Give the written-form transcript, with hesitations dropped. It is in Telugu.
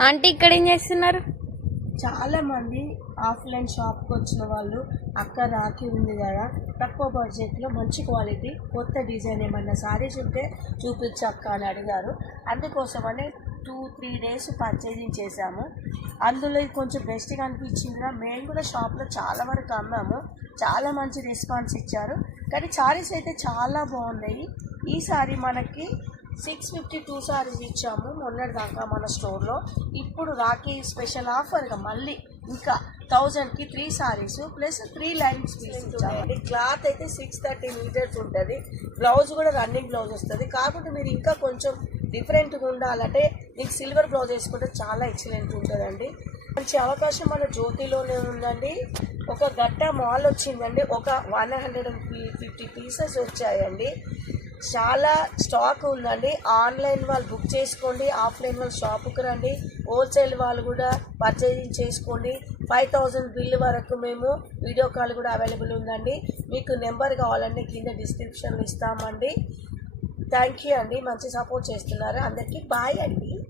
ఆంటీ ఇక్కడ ఏం చేస్తున్నారు? చాలా మంది ఆఫ్లైన్ షాప్కి వచ్చిన వాళ్ళు అక్క రాఖీ ఉంది కదా, తక్కువ బడ్జెట్లో మంచి క్వాలిటీ కొత్త డిజైన్ ఏమన్నా సారీస్ ఉంటే చూపించు అక్క అని అడిగారు. అందుకోసమని 2-3 డేస్ పర్చేజింగ్ చేశాము. అందులో ఇది కొంచెం బెస్ట్గా అనిపించిందిగా. మేము కూడా షాప్లో చాలా వరకు అమ్మాము, చాలా మంచి రెస్పాన్స్ ఇచ్చారు. కానీ సారీస్ అయితే చాలా బాగున్నాయి. ఈ సారీ మనకి 652 సారీస్ ఇచ్చాము మొన్నటి దాకా మన స్టోర్లో. ఇప్పుడు రాఖీ స్పెషల్ ఆఫర్గా మళ్ళీ ఇంకా 1000కి 3 సారీస్ ప్లస్ 3 లైన్స్ పీస్ ఇచ్చామండి. క్లాత్ అయితే 630 మీటర్స్ ఉంటుంది. బ్లౌజ్ కూడా రన్నింగ్ బ్లౌజ్ వస్తుంది. కాకపోతే మీరు ఇంకా కొంచెం డిఫరెంట్గా ఉండాలంటే మీకు సిల్వర్ బ్లౌజ్ వేసుకుంటే చాలా ఎక్సలెంట్ ఉంటుందండి. మంచి అవకాశం మన జ్యోతిలోనే ఉందండి. ఒక గట్ట మాల్ వచ్చిందండి, ఒక 150 పీసెస్ వచ్చాయండి. చాలా స్టాక్ ఉందండి. ఆన్లైన్ వాళ్ళు బుక్ చేసుకోండి, ఆఫ్లైన్ వాళ్ళు షాపుకి రండి, హోల్సేల్ వాళ్ళు కూడా పర్చేజింగ్ చేసుకోండి. 5000 బిల్ వరకు మేము వీడియో కాల్ కూడా అవైలబుల్ ఉందండి. మీకు నెంబర్ కావాలంటే కింద డిస్క్రిప్షన్లో ఇస్తామండి. థ్యాంక్ యూ అండి, మంచి సపోర్ట్ చేస్తున్నారు. అందరికీ బాయ్ అండి.